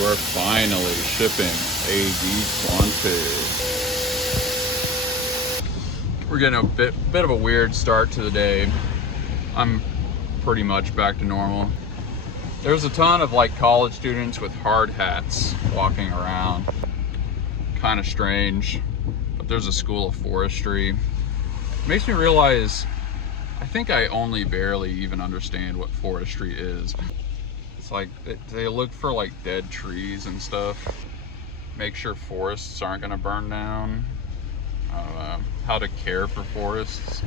we're finally shipping AD20. We're getting a bit of a weird start to the day. I'm pretty much back to normal. There's a ton of like college students with hard hats walking around. Kind of strange, but there's a school of forestry. It makes me realize I think I only barely even understand what forestry is. It's like they look for like dead trees and stuff. Make sure forests aren't gonna burn down. I don't know how to care for forests.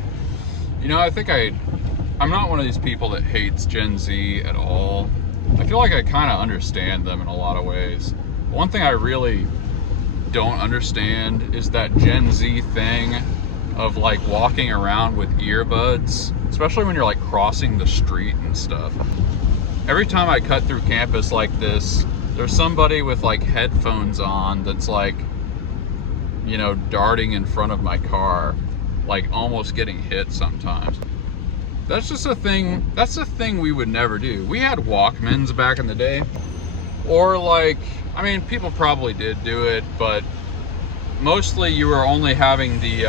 You know, I think I'm not one of these people that hates Gen Z at all. I feel like I kind of understand them in a lot of ways. One thing I really don't understand is that Gen Z thing of like walking around with earbuds, especially when you're like crossing the street and stuff. Every time I cut through campus like this, there's somebody with like headphones on that's like, you know, darting in front of my car, like almost getting hit sometimes. That's just a thing, that's a thing we would never do. We had Walkmans back in the day, or like, I mean, people probably did do it, but mostly you were only having the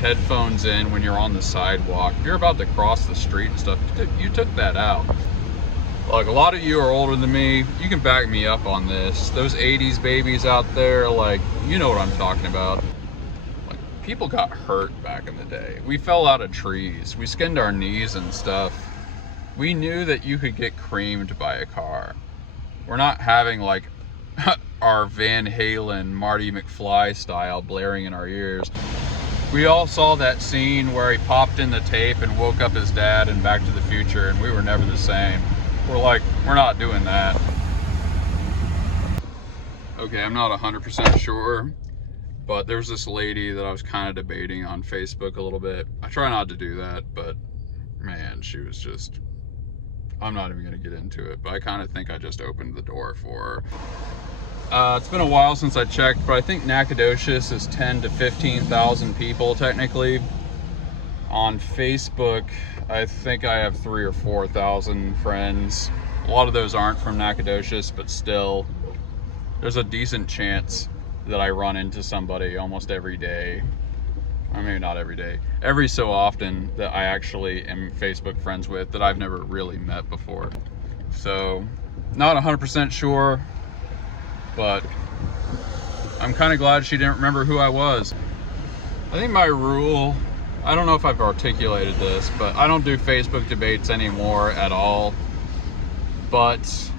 headphones in when you're on the sidewalk. If you're about to cross the street and stuff, you took that out. Like, a lot of you are older than me. You can back me up on this. Those 80s babies out there, like, you know what I'm talking about. Like, people got hurt back in the day. We fell out of trees. We skinned our knees and stuff. We knew that you could get creamed by a car. We're not having, like, our Van Halen, Marty McFly style blaring in our ears. We all saw that scene where he popped in the tape and woke up his dad in Back to the Future, and we were never the same. We're like, we're not doing that. Okay, I'm not 100% sure, but there's this lady that I was kind of debating on Facebook a little bit. I try not to do that, but man, she was just, I'm not even gonna get into it, but I kind of think I just opened the door for her. It's been a while since I checked, but I think Nacogdoches is 10 to 15,000 people technically. On Facebook, I think I have 3,000 or 4,000 friends. A lot of those aren't from Nacogdoches, but still, there's a decent chance that I run into somebody almost every day. I mean, not every day. Every so often that I actually am Facebook friends with that I've never really met before. So, not 100% sure, but I'm kind of glad she didn't remember who I was. I think my rule, I don't know if I've articulated this, but I don't do Facebook debates anymore at all. But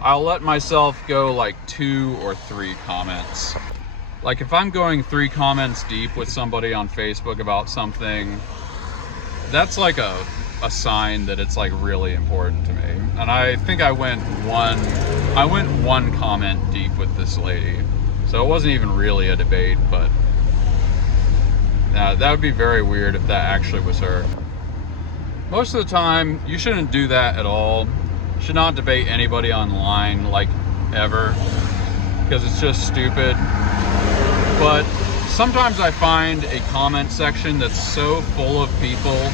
I'll let myself go like 2 or 3 comments. Like if I'm going 3 comments deep with somebody on Facebook about something, that's like a sign that it's like really important to me. And I think I went one comment deep with this lady. So it wasn't even really a debate, but that would be very weird if that actually was her. Most of the time, you shouldn't do that at all. You should not debate anybody online, like, ever, because it's just stupid. But sometimes I find a comment section that's so full of people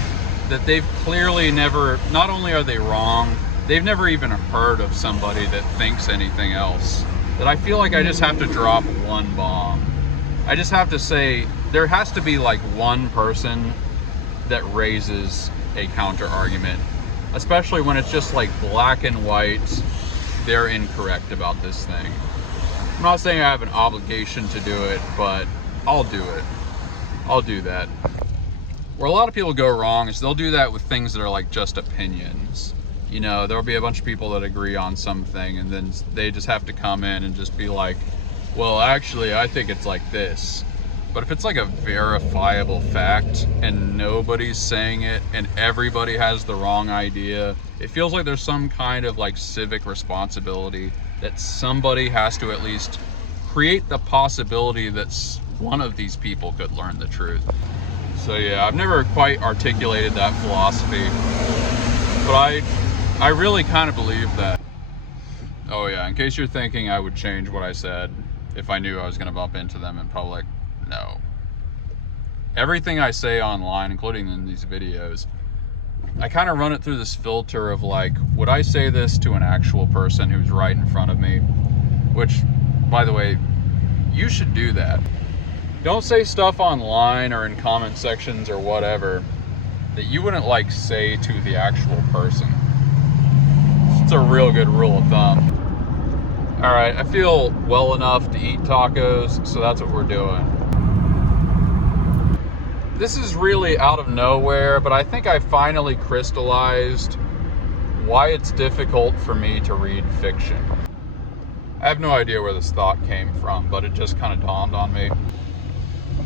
that they've clearly never, not only are they wrong, they've never even heard of somebody that thinks anything else. That I feel like I just have to drop one bomb. I just have to say, there has to be like one person that raises a counter argument, especially when it's just like black and white, they're incorrect about this thing. I'm not saying I have an obligation to do it, but I'll do it. I'll do that. Where a lot of people go wrong is they'll do that with things that are like just opinions. You know, there'll be a bunch of people that agree on something and then they just have to come in and just be like, well, actually, I think it's like this. But if it's like a verifiable fact and nobody's saying it and everybody has the wrong idea, it feels like there's some kind of like civic responsibility that somebody has to at least create the possibility that one of these people could learn the truth. So yeah, I've never quite articulated that philosophy, but I really kind of believe that. Oh yeah, in case you're thinking I would change what I said if I knew I was going to bump into them in public, no. Everything I say online, including in these videos, I kind of run it through this filter of like, would I say this to an actual person who's right in front of me? which, by the way, you should do that. Don't say stuff online or in comment sections or whatever that you wouldn't like say to the actual person. It's a real good rule of thumb. All right, I feel well enough to eat tacos, so that's what we're doing. This is really out of nowhere, but I think I finally crystallized why it's difficult for me to read fiction. I have no idea where this thought came from, but it just kind of dawned on me.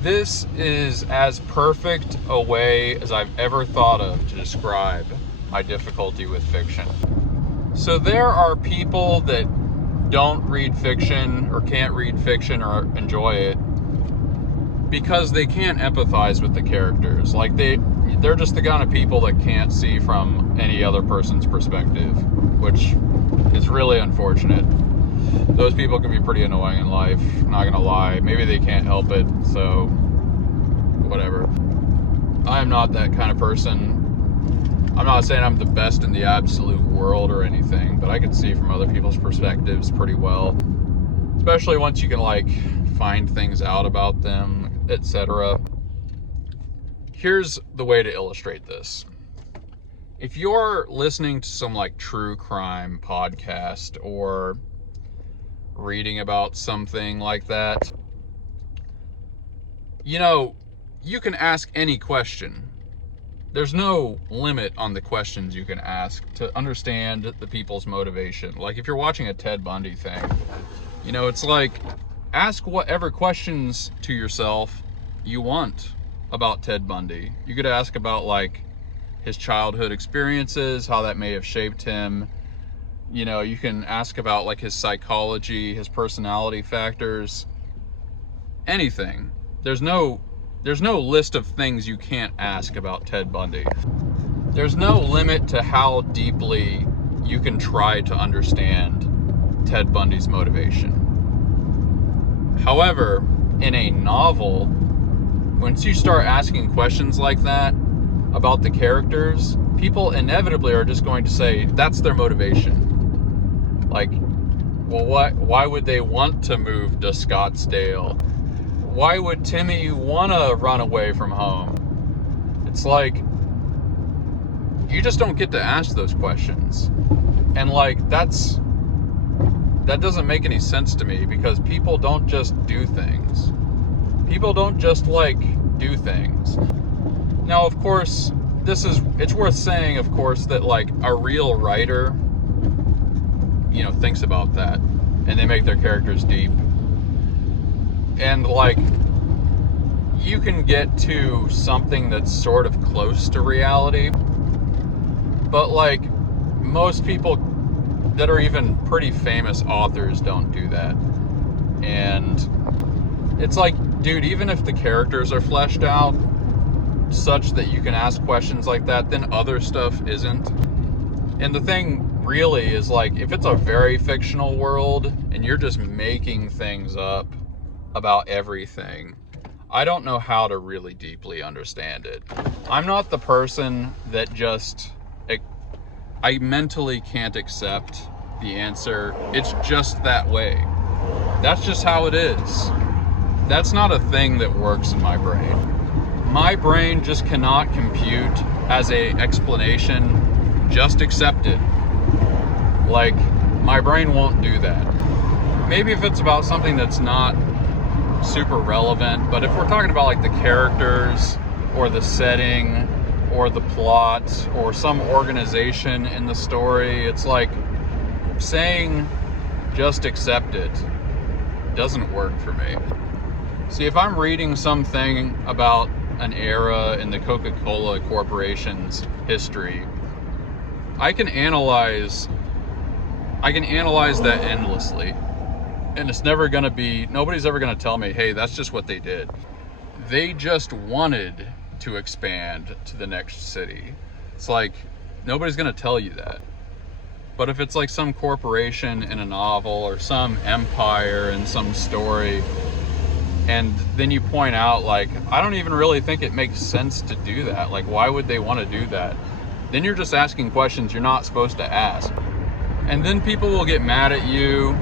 This is as perfect a way as I've ever thought of to describe my difficulty with fiction. So there are people that don't read fiction or can't read fiction or enjoy it because they can't empathize with the characters. Like they're just the kind of people that can't see from any other person's perspective, which is really unfortunate. Those people can be pretty annoying in life, not gonna lie. Maybe they can't help it, so whatever. I'm not that kind of person. I'm not saying I'm the best in the absolute world or anything, but I can see from other people's perspectives pretty well. Especially once you can like find things out about them, etc. Here's the way to illustrate this. If you're listening to some like true crime podcast or reading about something like that, you know, you can ask any question. There's no limit on the questions you can ask to understand the people's motivation. Like if you're watching a Ted Bundy thing, you know, it's like ask whatever questions to yourself you want about Ted Bundy. You could ask about like his childhood experiences, how that may have shaped him. You know, you can ask about like his psychology, his personality factors, anything. There's no list of things you can't ask about Ted Bundy. There's no limit to how deeply you can try to understand Ted Bundy's motivation. However, in a novel, once you start asking questions like that about the characters, people inevitably are just going to say that's their motivation. Like, well, why would they want to move to Scottsdale? Why would Timmy want to run away from home? It's like, you just don't get to ask those questions. And like, that doesn't make any sense to me, because people don't just do things. People don't just like do things. Now, of course, it's worth saying, of course, that like a real writer, you know, thinks about that and they make their characters deep. And like, you can get to something that's sort of close to reality, but like most people that are even pretty famous authors don't do that. And it's like, dude, even if the characters are fleshed out such that you can ask questions like that, then other stuff isn't. And the thing really is, like, if it's a very fictional world and you're just making things up about everything, I don't know how to really deeply understand it. I'm not the person that just, I mentally can't accept the answer. It's just that way. That's just how it is. That's not a thing that works in my brain. My brain just cannot compute as a explanation, just accept it. Like, my brain won't do that. Maybe if it's about something that's not super relevant, but if we're talking about like the characters or the setting or the plot or some organization in the story, it's like saying just accept it doesn't work for me. See, if I'm reading something about an era in the Coca-Cola Corporation's history, I can analyze that endlessly. And it's never going to be, nobody's ever going to tell me, hey, that's just what they did. They just wanted to expand to the next city. It's like, nobody's going to tell you that. But if it's like some corporation in a novel or some empire in some story, and then you point out, like, I don't even really think it makes sense to do that. Like, why would they want to do that? Then you're just asking questions you're not supposed to ask. And then people will get mad at you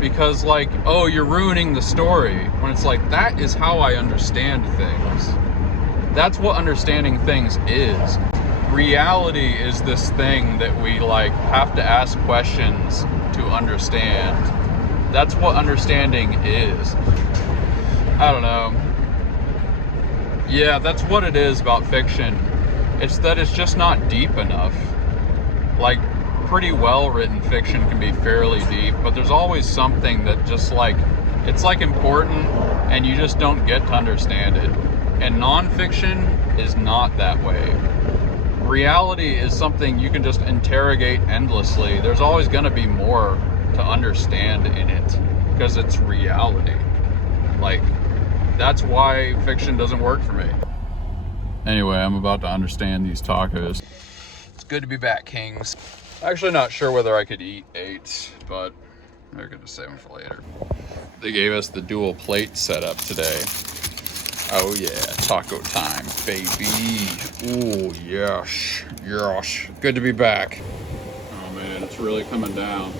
because like, oh, you're ruining the story, when it's like, that is how I understand things. That's what understanding things is. Reality is this thing that we like have to ask questions to understand. That's what understanding is. I don't know. Yeah, that's what it is about fiction. It's that it's just not deep enough. Like, pretty well written fiction can be fairly deep, but there's always something that just like, it's like important and you just don't get to understand it. And nonfiction is not that way. Reality is something you can just interrogate endlessly. There's always going to be more to understand in it because it's reality. Like, that's why fiction doesn't work for me. Anyway, I'm about to understand these tacos. It's good to be back, Kings. Actually not sure whether I could eat 8, but they're gonna save them for later. They gave us the dual plate setup today. Oh yeah, taco time, baby. Ooh, yes, yes. Good to be back. Oh man, it's really coming down.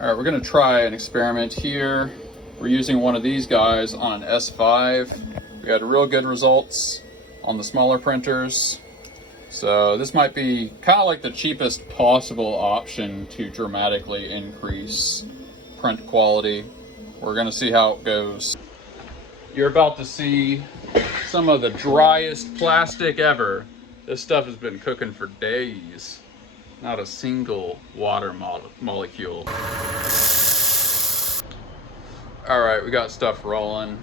All right, we're gonna try an experiment here. We're using one of these guys on an S5. We had real good results on the smaller printers. So this might be kind of like the cheapest possible option to dramatically increase print quality. We're gonna see how it goes. You're about to see some of the driest plastic ever. This stuff has been cooking for days. Not a single water molecule. All right, we got stuff rolling.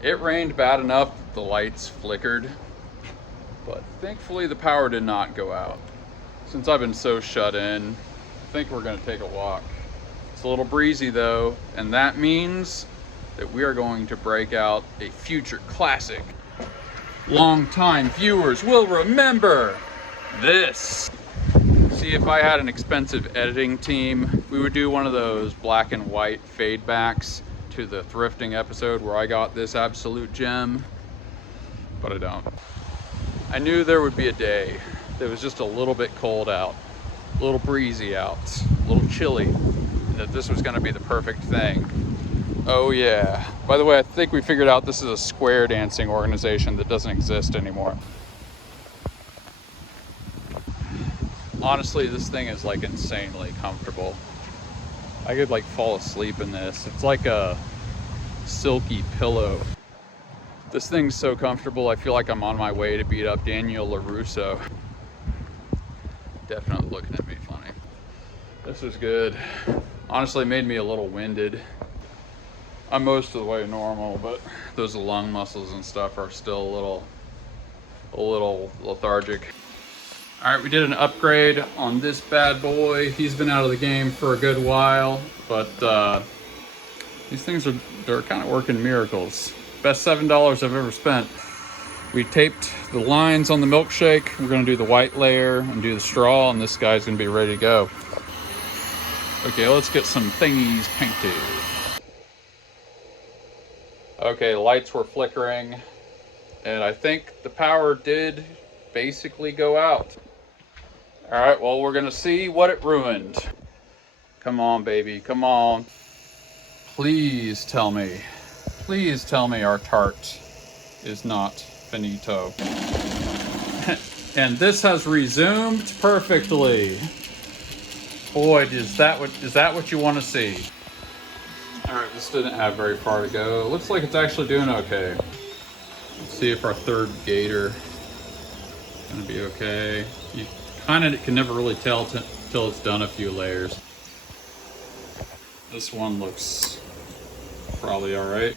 It rained bad enough that the lights flickered, but thankfully the power did not go out. Since I've been so shut in, I think we're gonna take a walk. It's a little breezy though, and that means that we are going to break out a future classic. Long-time viewers will remember this. See, if I had an expensive editing team, we would do one of those black and white fade backs to the thrifting episode where I got this absolute gem, but I don't. I knew there would be a day that was just a little bit cold out, a little breezy out, a little chilly, and that this was gonna be the perfect thing. Oh yeah. By the way, I think we figured out this is a square dancing organization that doesn't exist anymore. Honestly, this thing is like insanely comfortable. I could like fall asleep in this. It's like a silky pillow. This thing's so comfortable, I feel like I'm on my way to beat up Daniel LaRusso. Definitely looking at me funny. This is good. Honestly, made me a little winded. I'm most of the way normal, but those lung muscles and stuff are still a little lethargic. All right, we did an upgrade on this bad boy. He's been out of the game for a good while, but these things they're kind of working miracles. Best $7 I've ever spent. We taped the lines on the milkshake. We're gonna do the white layer and do the straw, and this guy's gonna be ready to go. Okay, let's get some thingies painted. Okay, lights were flickering, and I think the power did basically go out. All right, well, we're gonna see what it ruined. Come on, baby, come on. Please tell me our tart is not finito. And this has resumed perfectly. Boy, is that what you want to see? All right, this didn't have very far to go. It looks like it's actually doing okay. Let's see if our third gator is gonna be okay. You kind of can never really tell till it's done a few layers. This one looks probably all right.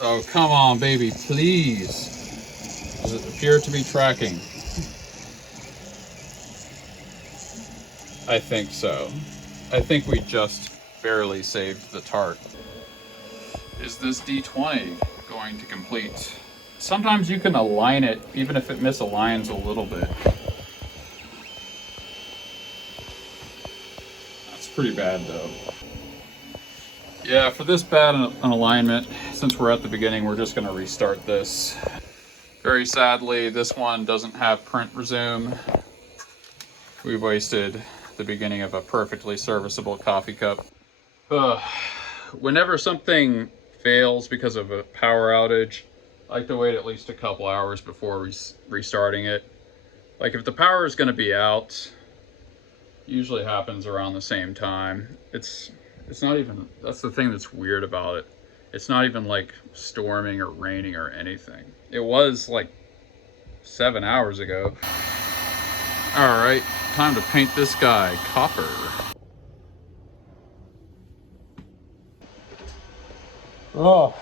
Oh, come on, baby, please. Does it appear to be tracking? I think so. I think we just barely saved the tart. Is this D20 going to complete? Sometimes you can align it even if it misaligns a little bit. That's pretty bad though. Yeah, for this bad an alignment, since we're at the beginning, we're just gonna restart this. Very sadly, this one doesn't have print resume. We've wasted the beginning of a perfectly serviceable coffee cup. Whenever something fails because of a power outage, I like to wait at least a couple hours before restarting it. Like if the power is going to be out, usually happens around the same time. It's not even, that's the thing that's weird about it. It's not even like storming or raining or anything. It was like 7 hours ago. All right, time to paint this guy copper. Oh,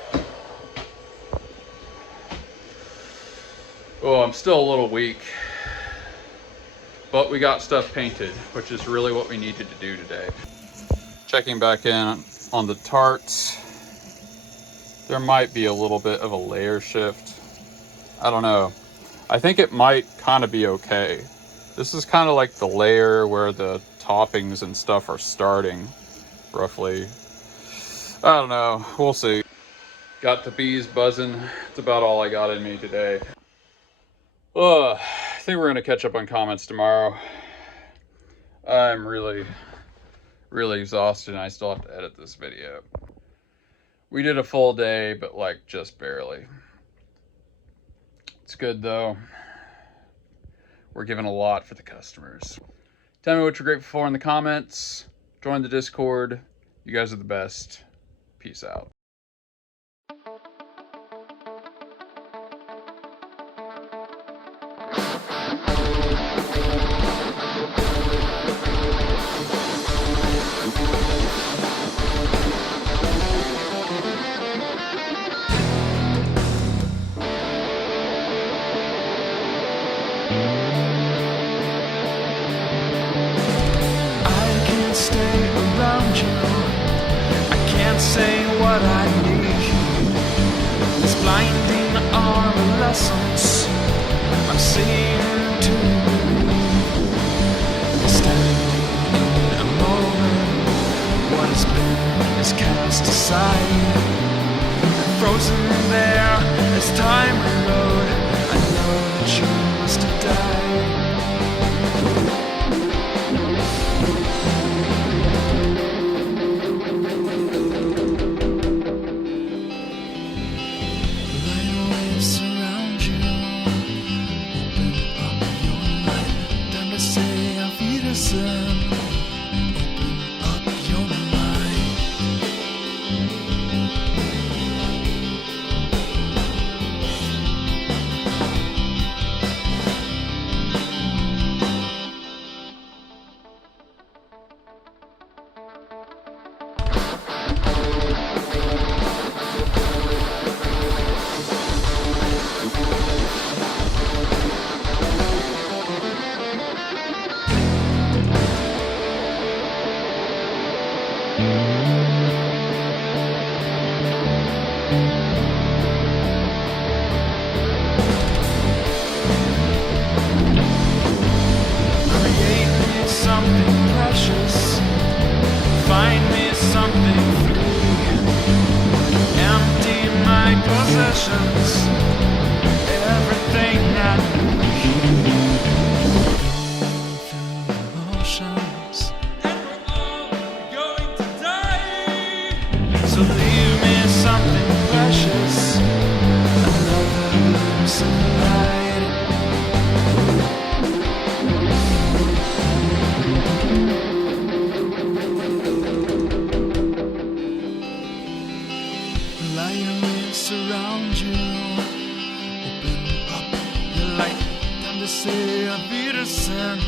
I'm still a little weak, but we got stuff painted, which is really what we needed to do today. Checking back in on the tarts. There might be a little bit of a layer shift. I don't know. I think it might kind of be okay. This is kind of like the layer where the toppings and stuff are starting, roughly. I don't know, we'll see. Got the bees buzzing. That's about all I got in me today. I think we're gonna catch up on comments tomorrow. I'm really exhausted and I still have to edit this video. We did a full day, but like just barely. It's good though. We're giving a lot for the customers. Tell me what you're grateful for in the comments. Join the Discord. You guys are the best. Peace out. Say what I need. This blinding arm of lessons I'm seeing to standing in a moment. What has been is cast aside, frozen there as time rode. I know that you must have died. Everything I oceans, and we're all going to die. So leave me something precious, another lucid light. Allow your waves surround you. Open up your light. Time to say Auf Wiedersehen.